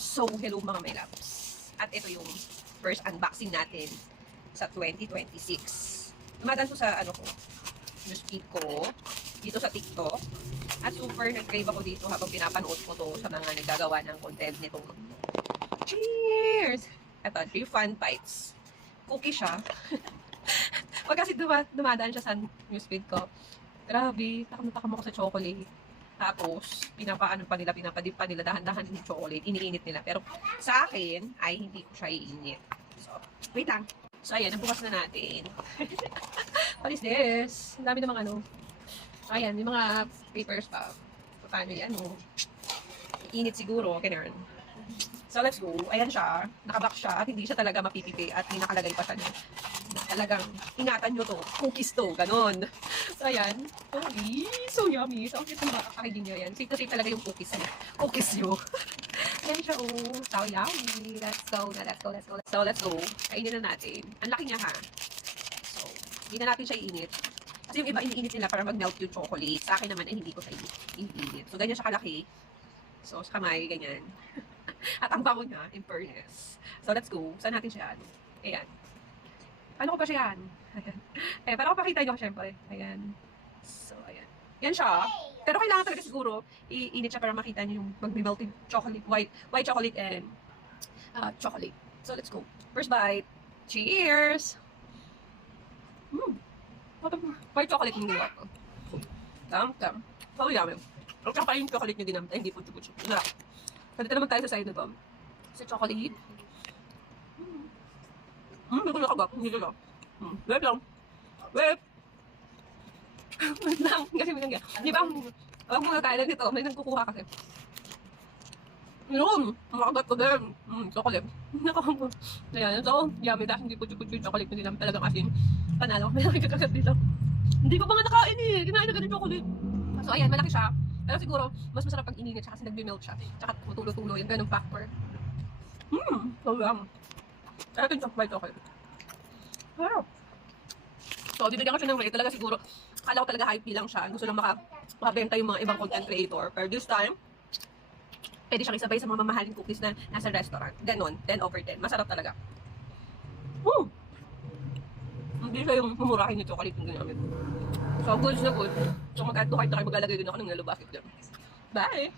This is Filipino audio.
So, hello mga my loves. At ito yung first unboxing natin sa 2026. Dumadaan to sa newsfeed ko, dito sa TikTok. At super nag-crave ako dito habang pinapanood ko to sa mga naggagawa ng content nito. Cheers! Ito, 3 Fun Bites. Cookie siya. Pag kasi dumadaan siya sa newsfeed ko, grabe, takam ako sa chocolate. Tapos, pinapadip pa nila dahan-dahan yung chocolate, iniinit nila. Pero sa akin, ay hindi ko siya iinit. So, wait lang. So, ayan, nabukas na natin. What is this? Ang dami namang ayan, yung mga papers pa. Paano yan, init siguro, ganun. So, let's go. Ayan siya. Nakabox siya at hindi siya talaga mapipipi at may nakalagay pa siya na talagang ingatan nyo to. Cookies to. Ganon. So, ayan. So yummy. So, ang cute na makakakagin nyo yan. Safe to safe talaga yung cookies niya. Cookies nyo. Ayan siya, So yummy. Let's go na. Let's go. So, let's go. Kainin na natin. Ang laki niya, ha. So, hindi na natin siya iinit. Kasi yung iba iniinit nila para mag-melt yung chocolate. Sa akin naman, hindi ko siya iinit. So, ganyan siya kalaki. So, sa kamay, ganyan. At ang bango niya, in fairness. So, let's go. Saan natin siya? Ayan. Paano ko pa siya yan? Ayan, para ko pakita nyo, syempre. Ayan. So, ayan. Yan siya. Pero kailangan talaga siguro, iinit siya para makita nyo yung mag-melted chocolate, white chocolate and chocolate. So, let's go. First bite. Cheers! White chocolate yung ginawa ko. Tam. So, yummy. At saka yung chocolate nyo ginamit, hindi putyo-putyo. Sarap. So, dito naman tayo sa side na to. Sa chocolate. Hindi ko nakagap. Hindi ko lang. Wait lang. Wait lang. Kasi may nangyay. Di ba? Huwag muna tayo dito. May nagkukuha kasi. Yun. Makagat ko din. Chocolate. Nakakagap. Ayan. So, yummy. Dahil hindi putyo-putyo yung chocolate. Hindi naman talagang asin. Panalo. May nakikagat dito. Hindi ko pa nga nakain eh. Kinain na ganun chocolate. So, ayan. Malaki siya. Pero siguro, mas masarap pag ininit siya kasi nag-melt siya. Tsaka tulo-tulo yung ganung factor. So lang. Kaya ito yung white chocolate. Wow. So, bibigyan ko siya ng rate. Talaga siguro, akala ko talaga hype lang siya. Gusto lang makabenta yung mga ibang content creator. Pero this time, pwede siyang isabay sa mga mamahaling cookies na nasa restaurant. Ganon. 10 over 10. Masarap talaga. Hindi siya yung mumurahin yung chocolate yung ginamit. So, good na good. So, mag-add to cart na kayo maglalagay din ako ng yellow basket dyan. Bye!